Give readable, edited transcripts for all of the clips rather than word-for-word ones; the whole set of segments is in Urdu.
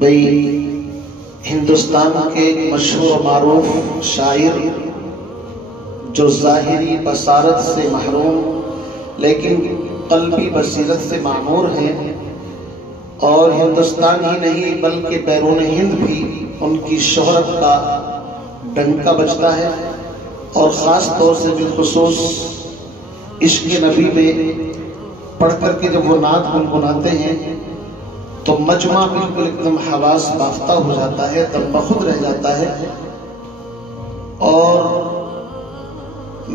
بھئی ہندوستان کے ایک مشہور و معروف شاعر جو ظاہری بصارت سے محروم لیکن قلبی بصیرت سے معمور ہیں، اور ہندوستان ہی نہیں بلکہ بیرون ہند بھی ان کی شہرت کا ڈنکا بجتا ہے، اور خاص طور سے بالخصوص عشق نبی میں پڑھ کر کے جب وہ نعت گنگناتے ہیں تو مجمع بالکل ایک دم حواس باختہ ہو جاتا ہے، دم بخود رہ جاتا ہے۔ اور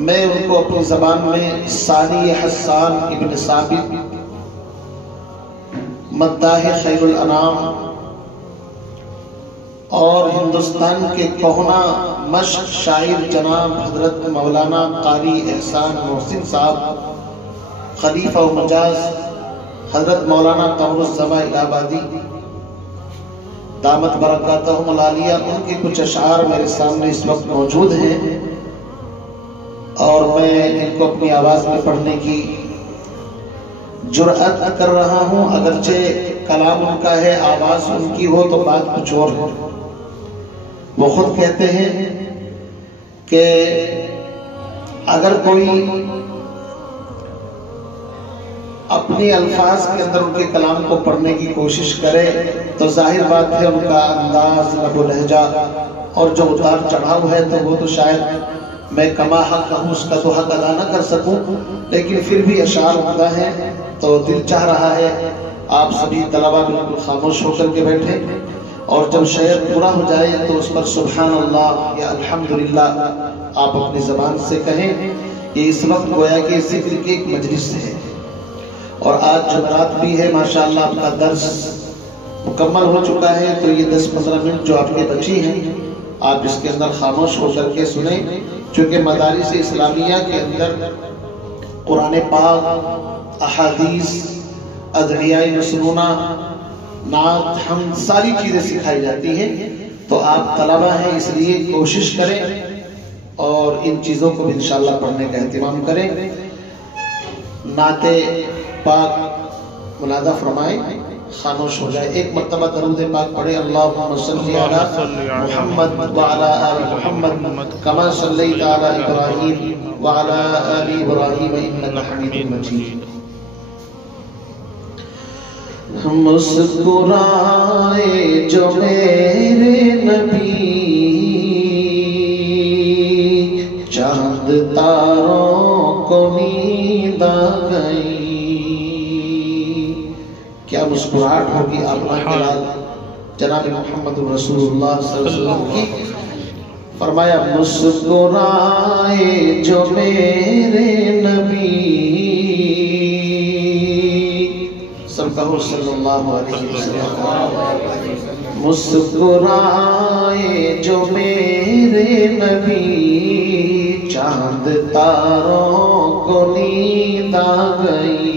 میں ان کو اپنی زبان میں ثانی حسان ابن ثابت مداح خیر الانام اور ہندوستان کے کہنا مشق شاعر جناب حضرت مولانا قاری احسان محسن صاحب خلیفہ و مجاز حضرت مولانا قمر الزما الہ آبادی دامت برکاتہم العالیہ، ان کے کچھ اشعار میرے سامنے اس وقت موجود ہیں، اور میں ان کو اپنی آواز میں پڑھنے کی جرأت کر رہا ہوں، اگرچہ کلام ان کا ہے، آواز ان کی ہو تو بات کچھ اور ہے۔ وہ خود کہتے ہیں کہ اگر کوئی اپنی الفاظ کے اندر ان کے کلام کو پڑھنے کی کوشش کرے تو ظاہر بات ہے ان کا انداز، لب و لہجہ اور جو اتار چڑھاؤ ہے تو وہ تو شاید میں کما حق کہوں، اس کا تو حق ادا نہ کر سکوں، لیکن پھر بھی اشعار عمدہ ہیں تو دل چاہ رہا ہے آپ سبھی طلبہ بالکل خاموش ہو کر کے بیٹھیں، اور جب شعر پورا ہو جائے تو اس پر سبحان اللہ یا الحمدللہ آپ اپنی زبان سے کہیں۔ یہ اس وقت گویا کہ ذکر کی ایک مجلس ہے، اور آج جمعرات بھی ہے، ماشاءاللہ آپ کا درس مکمل ہو چکا ہے، تو یہ 10-15 منٹ جو آپ کے بچی ہیں آپ اس کے اندر خاموش ہو کر کے سنیں، چونکہ مدارس اسلامیہ کے اندر قرآن پاک، احادیث، ادعیہ مسنونہ، نعت، حمد، ساری چیزیں سکھائی جاتی ہیں، تو آپ طلبہ ہیں اس لیے کوشش کریں اور ان چیزوں کو بھی انشاءاللہ پڑھنے کا اہتمام کریں۔ نعت پاک منادہ فرمائیں، خاموش ہو جائے، ایک مرتبہ درود پاک پڑھے، اللہم صلی علی محمد وعلی آل محمد کما صلیت علی ابراہیم وعلی آل ابراہیم انک حمید مجید۔ مسکرائے جو میرے نبی، چاند تاروں کو نیند آ گئی۔ کیا مسکراہٹ ہوگی آقا کے جناب محمد رسول اللہ صلی اللہ علیہ وسلم کی۔ فرمایا مسکرائے جو میرے نبی، سب کہو صلی اللہ علیہ وسلم۔ مسکرائے جو میرے نبی، چاند تاروں کو نیند آ گئی۔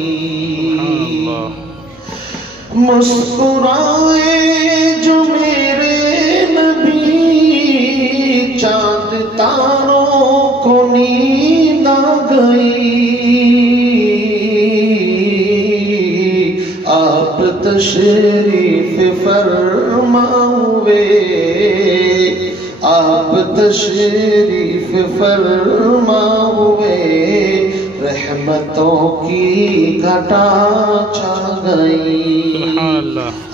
مسکرائے جو میرے نبی، چاند تاروں کو نیند آ گئی۔ آپ تشریف فرما ہوئے، آپ تشریف فرما ہوئے، رحمتوں کی گھٹا چھا گئی۔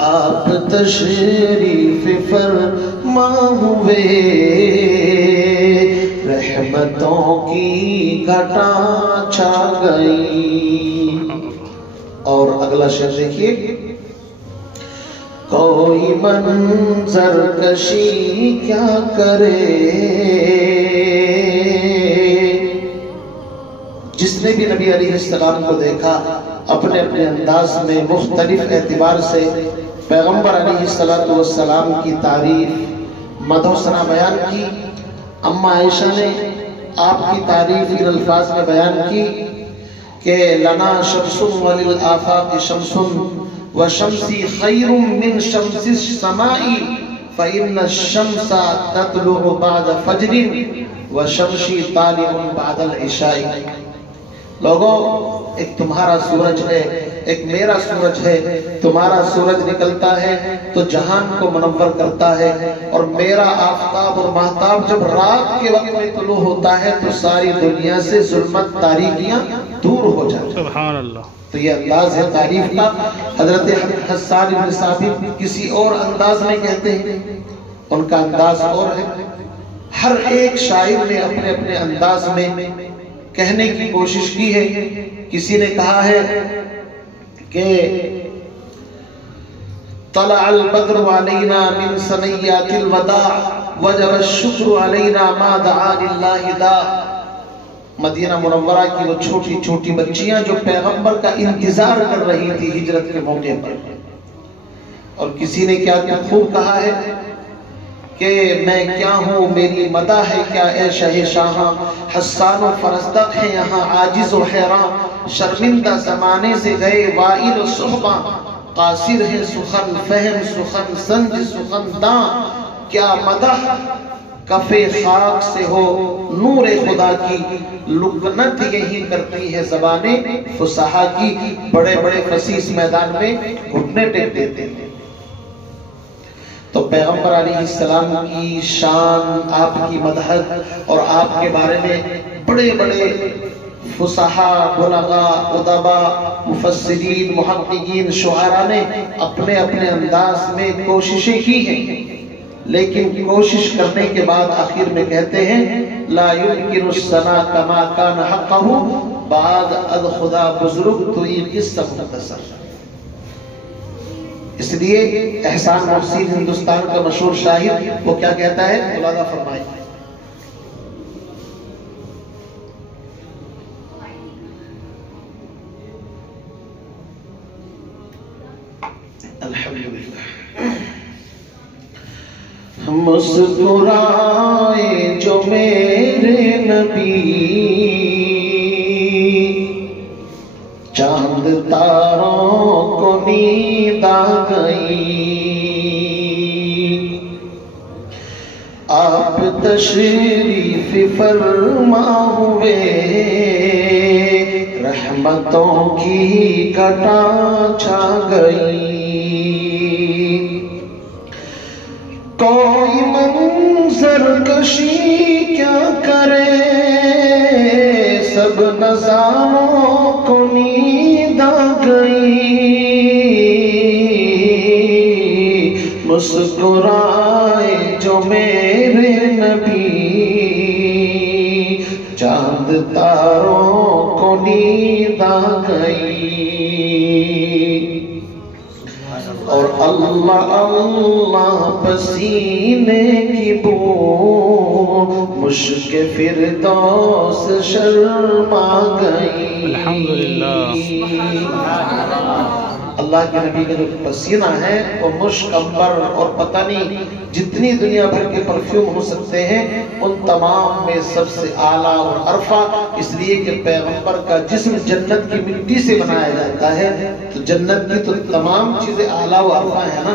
آپ تشریف فرما ہوئے، رحمتوں کی گھٹا چھا گئی۔ اور اگلا شعر دیکھیے، کوئی منظر کشی کیا کرے۔ جس نے بھی نبی علیہ السلام کو دیکھا اپنے اپنے انداز میں مختلف اعتبار سے پیغمبر علیہ السلام کی تعریف، مدح و ثنا بیان کی۔ اماں عائشہ نے آپ کی تعریف ان الفاظ میں بیان کی کہ لنا شمس وللآفاق شمس وشمسی خیر من شمس السماء فإن الشمس تطلع بعد فجر وشمسی طالع بعد العشاء۔ لوگوں، ایک تمہارا سورج ہے ایک میرا سورج ہے، تمہارا سورج نکلتا ہے تو جہان کو منور کرتا ہے، اور میرا آفتاب اور مہتاب جب رات کے وقت میں طلوع ہوتا ہے تو ساری دنیا سے ظلمت تاریکیاں دور ہو جاتی ہیں۔ سبحان اللہ۔ تو یہ انداز ہے تعریف کا۔ حضرت حسان بن ثابت کسی اور انداز میں کہتے ہیں، ان کا انداز اور ہے۔ ہر ایک شاعر نے اپنے اپنے انداز میں کہنے کی کوشش کی ہے۔ کسی نے کہا ہے کہ طلع البدر علینا من ثنیات الوداع وجب الشکر علینا ما دعا للہ دا۔ مدینہ منورہ کی وہ چھوٹی چھوٹی بچیاں جو پیغمبر کا انتظار کر رہی تھی ہجرت کے موقع پر، اور کسی نے کیا خوب کہا ہے کہ میں کیا ہوں میری مدح ہے کیا اے شہ شاہاں، حسان و فرزدق ہے یہاں عاجز و حیران، شرمندہ زمانے سے گئے وائل و صحباں، قاصر ہے سخن فہم سخن سنج سخن داں، کیا مدح کف خاک سے ہو نور خدا کی، لکنت یہی کرتی ہے زبانیں فصحا کی۔ بڑے بڑے فصیح میدان میں گھٹنے ٹیک دیتے ہیں۔ تو پیغمبر علیہ السلام کی شان، آپ کی مدحت اور آپ کے بارے میں بڑے بڑے فصحا، بلغا، ادبا، مفسرین، محققین، شعراء نے اپنے اپنے انداز میں کوششیں کی ہیں، لیکن کوشش کرنے کے بعد آخر میں کہتے ہیں لا یمکن الثنا کما کان حقہ بعد از خدا بزرگ تو یہ قصہ مختصر۔ اس لیے احسان محسن ہندوستان کا مشہور شاعر وہ کیا کہتا ہے، ملاحظہ فرمائیں۔ الحمدللہ مسکرائے جو میرے نبی، چاند تاروں کو نیند آ گئی، آپ تشریف فرما ہوئے، رحمتوں کی گھٹا چھا گئی، کوئی منظر کشی کیا کرے، سب نظاروں کو نیند آ گئی، مسکرائے جو میرے نبی، چاند تاروں کو نیند آ گئی، اور اللہ اللہ پسینے کی بو مشک فردوس شرما گئی۔ الحمدللہ۔ اللہ کے نبی کا جو پسینہ ہے وہ مشک، عنبر اور پتہ نہیں جتنی دنیا بھر کے پرفیوم ہو سکتے ہیں ان تمام میں سب سے اعلیٰ اور عرفہ، اس لیے کہ پیغمبر کا جسم جنت کی مٹی سے بنایا جاتا ہے، تو جنت کی تو تمام چیزیں اعلیٰ و عرفہ ہیں نا۔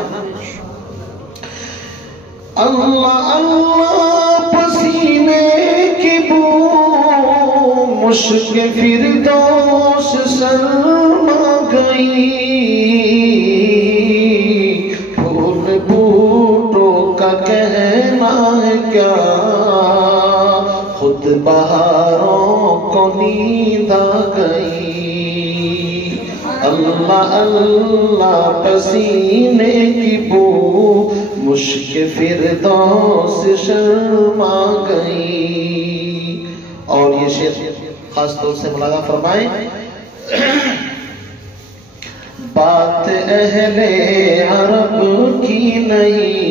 اللہ اللہ پسینے کی بو مشک فردوس شرما گئی، پھول بوٹوں کا کہنا ہے کیا، خود بہاروں کو نیند آ گئی، اللہ اللہ پسینے کی بو مشک فردوس شرما گئی۔ اور یہ شعر خاص طور سے ملاحظہ فرمائیں، بات اہل عرب کی نہیں،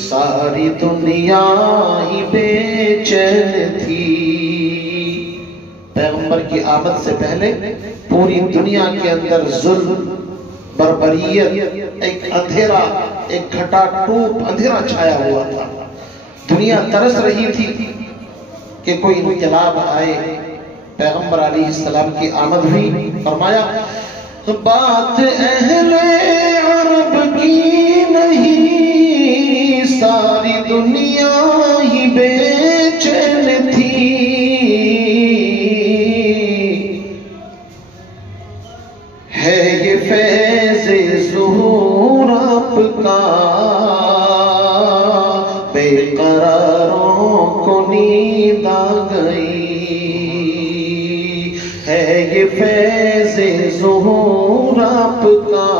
ساری دنیا ہی بے چین تھی۔ پیغمبر کی آمد سے پہلے پوری دنیا کے اندر ظلم، بربریت، ایک اندھیرا، ایک گھٹا ٹوپ اندھیرا چھایا ہوا تھا، دنیا ترس رہی تھی کہ کوئی انقلاب آئے۔ پیغمبر علیہ السلام کی آمد ہوئی، فرمایا بات اہل عرب کی نہیں، ساری دنیا ہی بے چین تھی، فیض ظہور آپ کا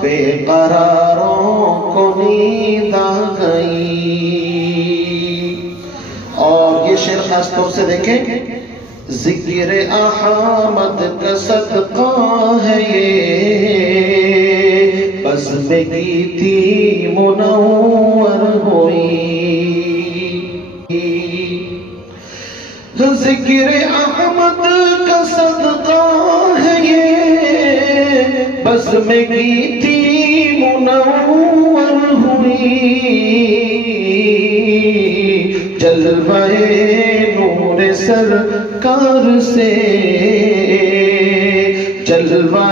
بے قراروں کو نیند آ گئی. اور یہ شعر خاص طور سے دیکھیں، ذکر احمد کا صدقہ ہے یہ، بزم گیتی منور ہوئی. ذکر احمد کا صدقہ ہے یہ، بزم گیتی منور ہوئی. جلوہ نور سرکار سے، جلوہ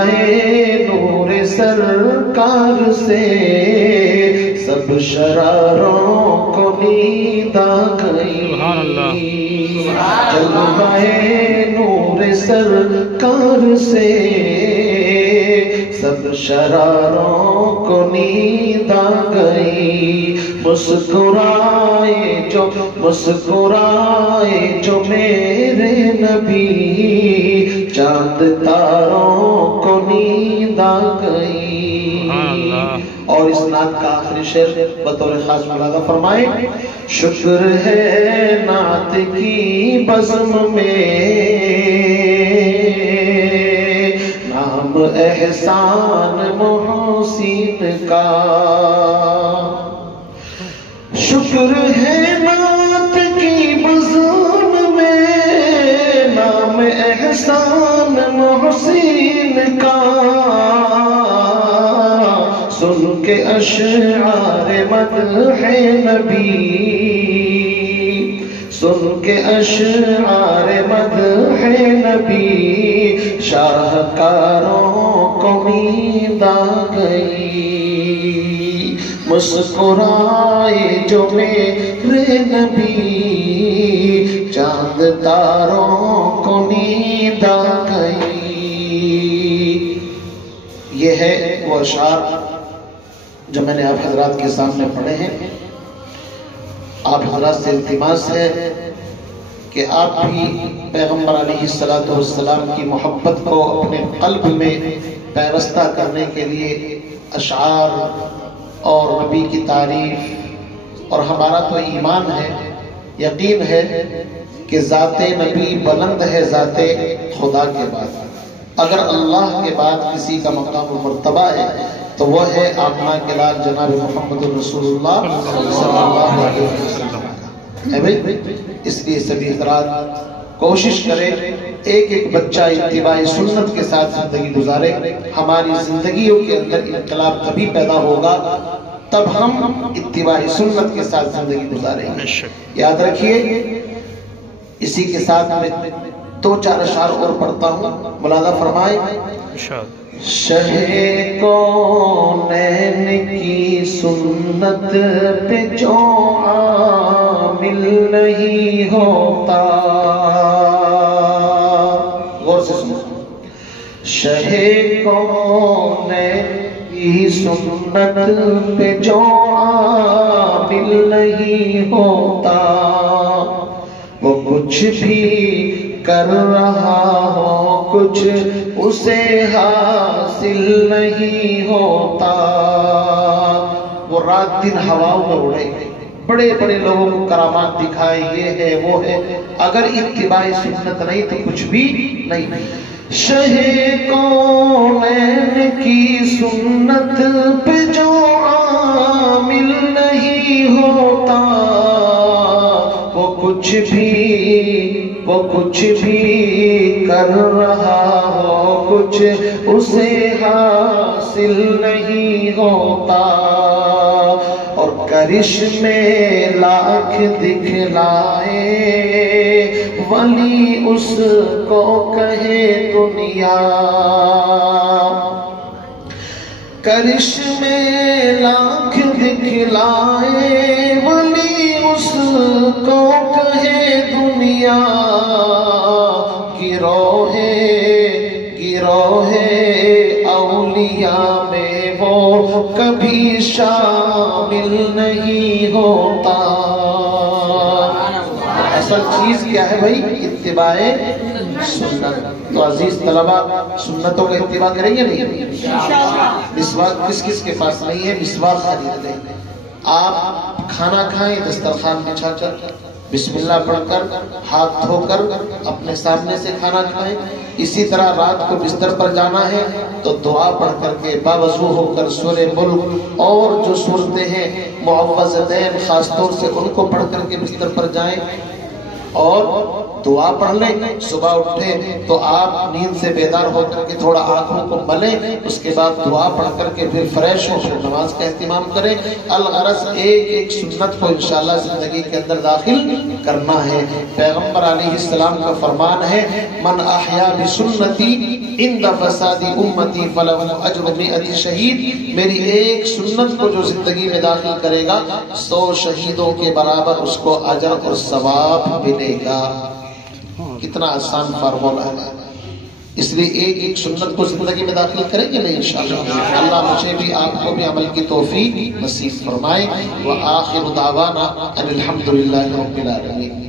نور سرکار سے سب شراروں کو نیند آ گئی. جلوہ نور سرکار سے سب شراروں کو نیند آ گئی. مسکرائے جو میرے نبی، چاند تاروں کو نیند آ گئی. اور اس نعت کا آخری شعر بطور خاص ملاحظہ فرمائے، شکر ہے نعت کی بزم میں نام احسان محسن کا. شکر ہے نعت کی بزم میں نام احسان محسن کا. سن کے اشعار مدح نبی، سن کے اشعار مدح نبی، شاہکاروں کو نیند آ گئی. مسکرائے جو میرے نبی، چاند تاروں کو نیند آ گئی. یہ ہے وہ اشعار جو میں نے آپ حضرات کے سامنے پڑھے ہیں. آپ حضرات سے التماس ہے کہ آپ بھی پیغمبر علیہ السلام کی محبت کو اپنے قلب میں پیوستہ کرنے کے لیے اشعار اور نبی کی تعریف. اور ہمارا تو ایمان ہے، یقین ہے کہ ذات نبی بلند ہے ذات خدا کے بعد. اگر اللہ کے بعد کسی کا مقام و مرتبہ ہے تو وہ ہے آمنہ کے لال جناب محمد رسول اللہ صلی اللہ علیہ وسلم. ہے بھئی، اس لیے سبھی حضرات کوشش کریں ایک ایک بچہ اتباع سنت کے ساتھ زندگی گزارے. ہماری زندگیوں کے اندر انقلاب تبھی پیدا ہوگا تب ہم اتباع سنت کے ساتھ زندگی گزاریں گے. یاد رکھیے، اسی کے ساتھ میں دو چار اشعار اور پڑھتا ہوں، ملاحظہ فرمائے. شہ کونین کی سنت پہ جو عامل نہیں ہوتا، غور سے سنو، شہ کونین کی سنت پہ جو عامل نہیں ہوتا، وہ کچھ بھی کر رہا ہو کچھ اسے حاصل نہیں ہوتا. وہ رات دن ہواؤں میں اڑے، بڑے بڑے لوگوں کو کرامات دکھائے، یہ ہے وہ ہے، اگر اتباع سنت نہیں تو کچھ بھی نہیں. شہ کونین کی سنت پہ جو عامل نہیں ہوتا، وہ کچھ بھی کر رہا ہو کچھ اسے حاصل نہیں ہوتا. اور کرشمے لاکھ دکھلائے ولی اس کو کہے دنیا، کرشمے لاکھ دکھلائے ولی اس کو کہے دنیا. گروہ اولیاء میں وہ کبھی شامل نہیں ہوتا. اصل چیز کیا ہے بھائی؟ اتباع سنت. تو عزیز طلبہ سنتوں کا اتباع کریں گے نہیں؟ مسواک کس کس کے پاس نہیں ہے؟ مسواک خرید لیں۔ آپ کھانا کھائیں دسترخوان بچھا کر بسم اللہ پڑھ کر ہاتھ دھو کر اپنے سامنے سے کھانا کھائیں۔ اسی طرح رات کو بستر پر جانا ہے تو دعا پڑھ کر کے باوضو ہو کر سورہ ملک اور جو صورتیں ہیں معوذتین خاص طور سے ان کو پڑھ کر کے بستر پر جائیں اور دعا پڑھ لیں۔ صبح اٹھے تو آپ نیند سے بیدار ہو کر کے تھوڑا آنکھوں کو ملیں، اس کے بعد دعا پڑھ کر کے پھر فریش ہو پھر نماز کا اہتمام کریں۔ الغرض ایک ایک سنت کو انشاءاللہ زندگی کے اندر داخل کرنا ہے۔ پیغمبر علیہ السلام کا فرمان ہے من احیا بسنتی عند فساد امتی فلہ اجر 100 شہید، میری ایک سنت کو جو زندگی میں داخل کرے گا 100 شہیدوں کے برابر اس کو اجر اور ثواب ملے گا۔ کتنا آسان فارمولہ ہے، اس لیے ایک ایک سنت کو زندگی میں داخل کریں گے نہیں انشاءاللہ۔ اللہ مجھے بھی آپ کو بھی عمل کی توفیق نصیب فرمائے۔ وآخر دعوانا ان الحمدللہ رب العالمین۔